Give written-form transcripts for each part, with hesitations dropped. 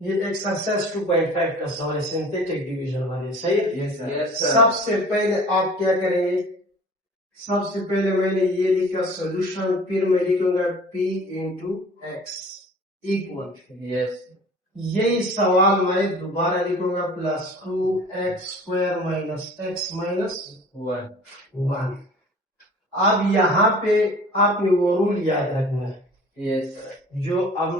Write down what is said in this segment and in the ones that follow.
ये एक्सरसाइज 2.5 का सवाल है, सिंथेटिक डिवीजन वाले, सही है? Yes, sir. Yes, sir. सबसे पहले आप क्या करेंगे? सबसे पहले मैंने ये लिखा सोल्यूशन, फिर मैं लिखूंगा p into x equal, Yes. यही सवाल मैं दोबारा लिखूंगा, plus 2x square minus x minus 1। अब यहाँ पे आपने वो रूल याद रखना है Yes, sir. जो अब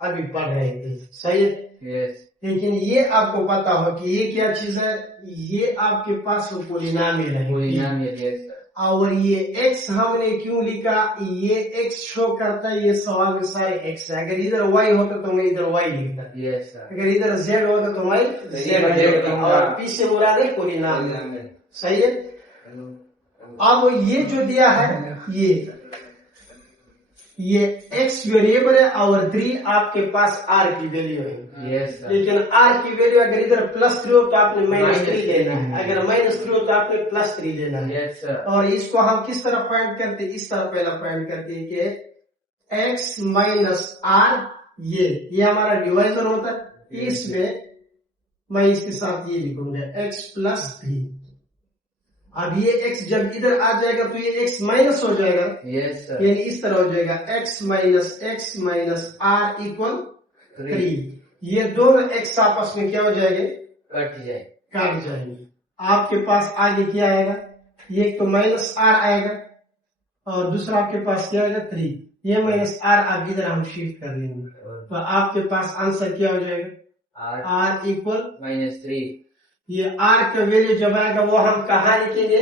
अभी पढ़ रहे थे, सही है? Yes. लेकिन ये आपको पता हो कि ये क्या चीज है, ये आपके पास पोलिनोमियल है Polynomial, yes, sir. और ये x हमने क्यों लिखा, ये x शो करता है ये सवाल में सारे x है। अगर इधर y होता तो मैं इधर y लिखता, Yes, sir. अगर इधर z होता तो मैं z लिखता, और p से मुराद है पोलिनोमियल, सही है? अब ये जो दिया है ये x वेरिएबल है और 3 आपके पास r की वैल्यू है। Yes, sir. लेकिन r की वैल्यू अगर इधर +3 हो तो आपने -3 लेना है, अगर -3 हो तो आपने +3 लेना है। Yes, sir. और इसको हम किस तरह पॉइंट करते हैं, इस तरह पहला पॉइंट करते हैं कि x माइनस r ये हमारा डिवाइजर होता है, इसमें मैं इसके साथ ये लिखूंगा x प्लस 3। अब ये x जब इधर आ जाएगा तो ये x माइनस हो जाएगा, Yes, sir. यानी इस तरह हो जाएगा x माइनस r इक्वल 3। ये दोनों x आपस में क्या हो जाएंगे, कट जाए, काट जाएंगे। आपके पास आगे क्या आएगा, ये तो माइनस r आएगा और दूसरा आपके पास क्या आएगा 3, ये माइनस r अब इधर हम शिफ्ट कर लेंगे, तो आपके पास आंसर क्या हो जाएगा, r इक्वल -3. ये r का वैल्यू जब आएगा वो हम कहाँ लिखेंगे,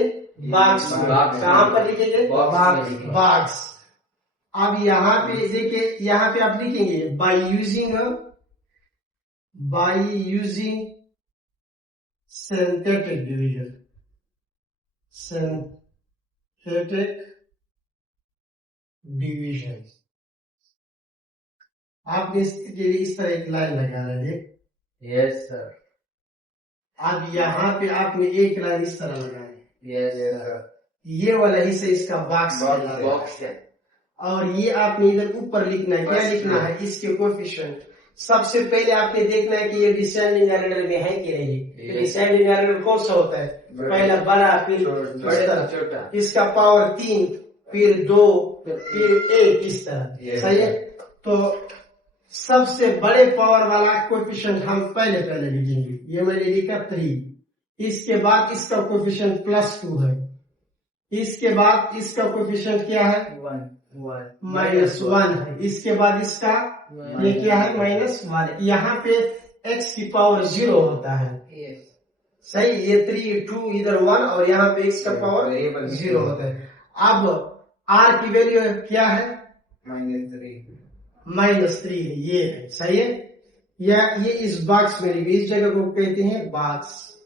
बॉक्स में। कहाँ पर लिखेंगे, बॉक्स। अब यहाँ पे देखिए, यहाँ पे आप लिखेंगे बाय यूजिंग सिंथेटिक डिवीजन, आपने इसके लिए इस तरह एक लाइन लगाना है। Yes, sir. अब यहाँ पे आपने एक लाइन इस तरह लगाना है, Yes, sir. ये वाला हिस्सा इसका बॉक्स Box है. और ये आपने इधर ऊपर लिखना है, क्या लिखना है, इसके कोएफिशिएंट। सबसे पहले आपने देखना है कि ये डिसेंडिंग ऑर्डर में है कि नहीं। डिसेंडिंग ऑर्डर कौन सा होता है, पहला बड़ा फिर छोटा, इसका पावर 3 फिर 2 फिर 1 इस तरह, सही है? तो सबसे बड़े पावर वाला कोएफिशिएंट हम पहले लिखेंगे, ये मैंने लिखा 3। इसके बाद इसका कोएफिशिएंट +2 है, इसके बाद इसका कोएफिशिएंट क्या है, -1 है, इसके बाद इसका ये क्या है, -1। यहाँ पे x की पावर 0 होता है, सही? ये 3 2 इधर 1 और यहाँ पे x का पावर 0 होता है। अब r की वैल्यू क्या है, -3 ये है, सही है? या ये इस बॉक्स में लिखे, इस जगह को कहते हैं बॉक्स।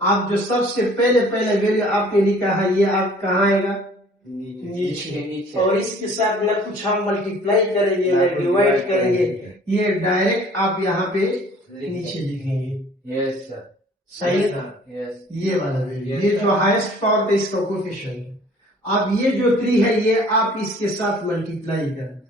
आप जो सबसे पहले वैल्यू आपने लिखा है ये आप कहाँ आएगा, नीचे। और इसके साथ न कुछ हम मल्टीप्लाई करेंगे न डिवाइड करेंगे, ये डायरेक्ट आप यहाँ पे नीचे लिखेंगे। Yes, sir. सही है? Yes. ये वाला वैल्यू, ये जो हाईएस्ट पावर था इसका कोएफिशिएंट। अब ये जो 3 है ये आप इसके साथ मल्टीप्लाई करें,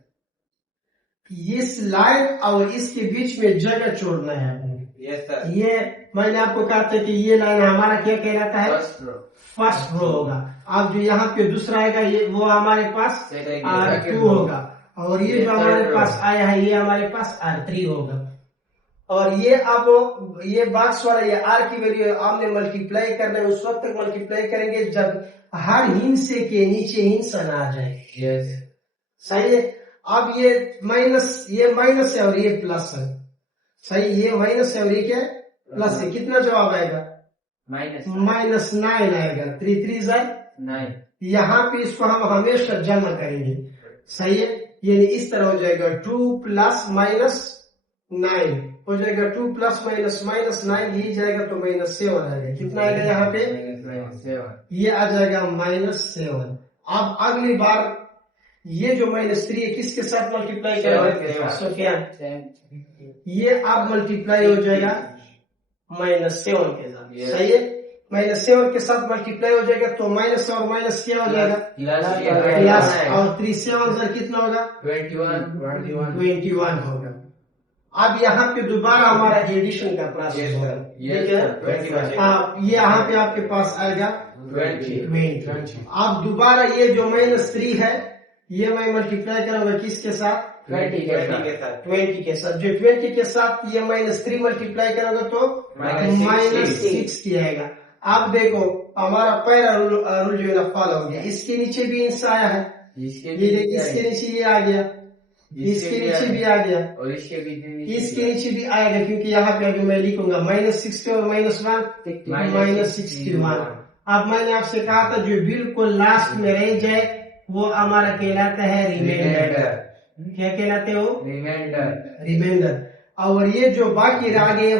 इस लाइन और इसके बीच में जगह छोड़ना है आपने। Yes, sir. ये मैंने आपको कहा था कि ये लाइन हमारा क्या कहलाता है, फर्स्ट रो होगा। अब जो यहाँ पे दूसरा आएगा ये वो हमारे पास R2 होगा, और ये जो हमारे पास आया है ये हमारे पास R3 होगा। और ये अब ये बॉक्स वाला ये R की वैल्यू हमने मल्टीप्लाई करना है, उस वक्त तक मल्टीप्लाई करेंगे जब हर हिस्से के नीचे हिस्सा ना आ जाए। Yes. सही है? अब ये माइनस है और ये प्लस है, सही? ये माइनस है और ये क्या है, प्लस है। कितना जवाब आएगा, -9 आएगा। 3 3 9। यहाँ पे इसको हम हमेशा जमा करेंगे, सही है? यानी इस तरह हो जाएगा 2 + -9 हो जाएगा, 2 + -9 ये जाएगा तो -7 आएगा। कितना आएगा यहाँ पे, ये आ जाएगा -7। अब अगली बार ये जो -3 है किसके साथ मल्टीप्लाई करेंगे, सुफियान? ये अब मल्टीप्लाई हो जाएगा -7 के साथ, सही है? -7 के साथ मल्टीप्लाई हो जाएगा तो माइनस और माइनस क्या हो जाएगा, प्लस। और 3 7 कितना होगा, 21 21 होगा। अब यहाँ पे दोबारा हमारा एडिशन का प्रोसेस होगा, ठीक है। हाँ, ये यहाँ पे आपके पास आएगा 20। अब दोबारा ये जो -3 है ये मैं मल्टीप्लाई करूंगा किसके साथ, 20 के साथ। 20 के साथ। जो 20 के साथ ये -3 मल्टीप्लाई करोगे तो -60 आएगा। अब देखो हमारा पहला रूल जो है ना फॉलो हो गया। इसके नीचे भी इंस आया है, इसके नीचे ये आ गया, इसके नीचे भी आ गया और इसके नीचे भी आएगा, क्योंकि यहाँ पे अभी मैं लिखूंगा -60 और -1 -61। अब मैंने आपसे कहा था जो बिल्कुल लास्ट में रह जाए वो हमारा कहलाता है रिमाइंडर। क्या कहलाते हो, रिमाइंडर। और ये जो बाकी रह गए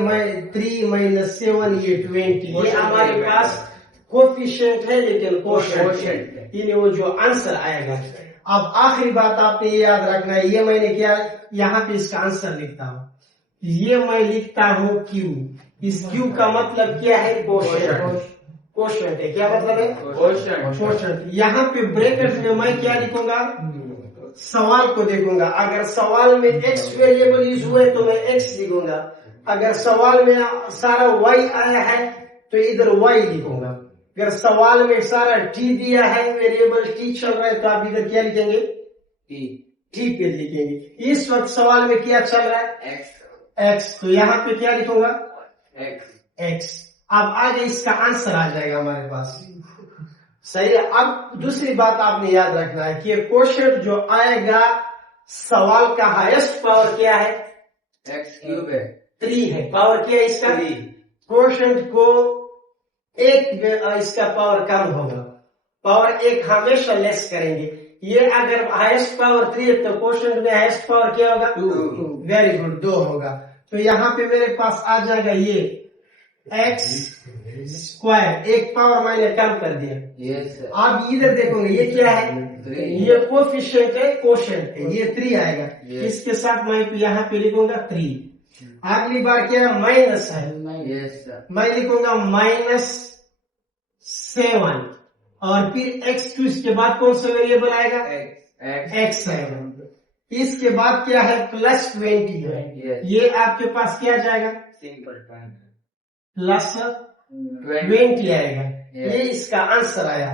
3 - 7 ये 20, ये हमारे पास कोफिशिएंट है लेकिन कोशेंट यानी वो जो आंसर आएगा। अब आखिरी बात आपने ये याद रखना है, ये मैंने क्या यहाँ पे इसका आंसर लिखता हूँ, ये मैं लिखता हूँ Q। इस Q का मतलब क्या है, कोशेंट है। क्या मतलब है, कोशेंट। यहाँ पे ब्रैकेट में मैं क्या लिखूंगा, सवाल को देखूंगा। अगर सवाल में x वेरिएबल यूज हुए तो मैं x लिखूंगा, अगर सवाल में सारा y आया है तो इधर y लिखूंगा, अगर सवाल में सारा t दिया है, वेरिएबल t चल रहा है तो आप इधर क्या लिखेंगे, t पे लिखेंगे। इस वक्त सवाल में क्या चल रहा है, x, तो यहाँ पे क्या लिखूंगा, x। अब आगे इसका आंसर आ जाएगा हमारे पास, सही है। अब दूसरी बात आपने याद रखना है कि कोशेंट जो आएगा सवाल का हाईएस्ट पावर क्या है, x³ है, 3 है। पावर क्या है इसका, कोशेंट को एक इसका पावर कम होगा, पावर 1 हमेशा लेस करेंगे। ये अगर हाईएस्ट पावर 3 है तो कोशेंट में हाईएस्ट पावर क्या होगा, 2। वेरी गुड, 2 होगा। तो यहाँ पे मेरे पास आ जाएगा ये x², एक पावर मैंने कम कर दिया। आप इधर देखोगे ये क्या है, ये कोफिशिएंट है, कोशेंट है, ये 3 आएगा। इसके साथ मैं यहाँ पे लिखूंगा 3। अगली बार क्या है, माइनस है, मैं लिखूंगा -7 और फिर x2, इसके बाद कौन सा वेरिएबल आएगा, x आएगा। इसके बाद क्या है, +20 है, ये आपके पास क्या जाएगा, +20 आएगा। ये इसका आंसर आया।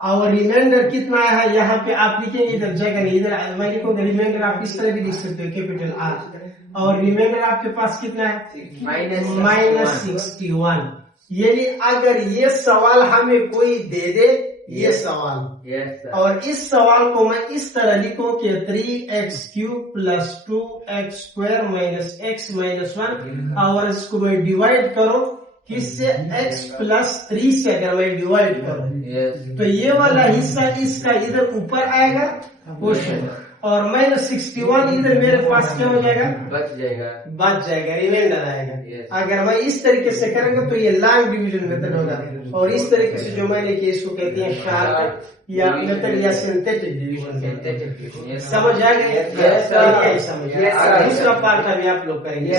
और रिमाइंडर कितना आया है, यहाँ पे आप लिखेंगे, इधर जगह नहीं, इधर मैं लिखूंगा रिमाइंडर, आप इस तरह भी लिख सकते हो, कैपिटल R। और रिमाइंडर आपके पास कितना है, -61। यानी अगर ये सवाल हमें कोई दे दे, ये सवाल, और इस सवाल को मैं इस तरह लिखूं कि 3x³ + 2x² - x - 1, और इसको मैं डिवाइड करूं किससे, x + 3 से अगर मैं डिवाइड करूं तो ये वाला हिस्सा इसका इधर ऊपर आएगा क्वेश्चन, और -61 इधर मेरे पास क्या हो जाएगा, बच जाएगा, रिमाइंडर आएगा। अगर मैं इस तरीके से करेंगे तो ये लॉन्ग डिवीजन मेथड होगा, और इस तरीके से जो मैंने किया इसको कहते हैं शार्ट या मेथड या सिंथेटिक डिवीजन। समझ आ गया, समझ। दूसरा पार्ट अभी आप लोग करेंगे।